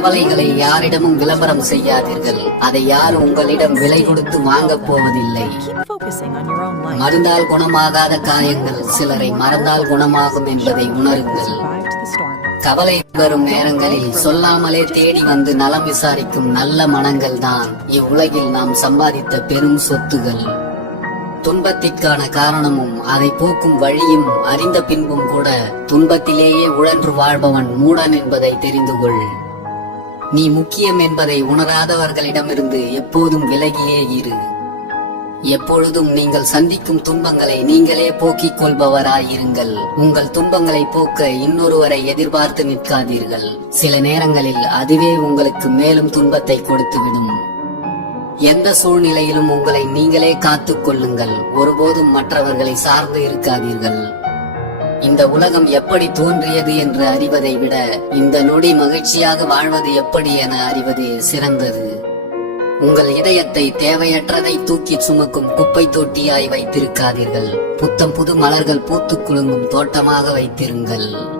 கவலைகளை யாரிடமும் விளம்பரம் செய்யாதீர்கள். அதை யாரும் உங்களிடம் விலை கொடுத்து வாங்கப் போவதில்லை. மருந்தால் குணமாகாத காயங்கள் சிலரை மறந்தால் குணமாகும் என்பதை உணருங்கள். கவலை வரும் நேரங்களில் சொல்லாமலே தேடி வந்து நலம் விசாரிக்கும் நல்ல மனங்கள் தான் இவ்வுலகில் நாம் சம்பாதித்த பெரும் சொத்துகள். துன்பத்திற்கான காரணமும் அதை போக்கும் வழியும் அறிந்த பின்பும் கூட துன்பத்திலேயே உழன்று வாழ்பவன் மூடன் என்பதை தெரிந்து கொள். நீ முக்கியம் என்பதை உணராதவர்களிடமிருந்து எப்போதும் விலகியே இரு. எப்பொழுதும் நீங்கள் சந்திக்கும் துன்பங்களை நீங்களே போக்கிக் கொள்பவராயிருங்கள். உங்கள் துன்பங்களை போக்க இன்னொருவரை எதிர்பார்த்து நிற்காதீர்கள். சில நேரங்களில் அதுவே உங்களுக்கு மேலும் துன்பத்தை கொடுத்துவிடும். எந்த சூழ்நிலையிலும் உங்களை நீங்களே காத்துக் கொள்ளுங்கள். ஒருபோதும் மற்றவர்களை சார்ந்து இருக்காதீர்கள். இந்த உலகம் எப்படி தோன்றியது என்று அறிவதை விட இந்த நொடி மகிழ்ச்சியாக வாழ்வது எப்படி என அறிவதே சிறந்தது. உங்கள் இதயத்தை தேவையற்றதை தூக்கி சுமக்கும் குப்பை தொட்டியாய் வைத்திருக்காதீர்கள். புத்தம் புது மலர்கள் பூத்துக் குலுங்கும் தோட்டமாக வைத்திருங்கள்.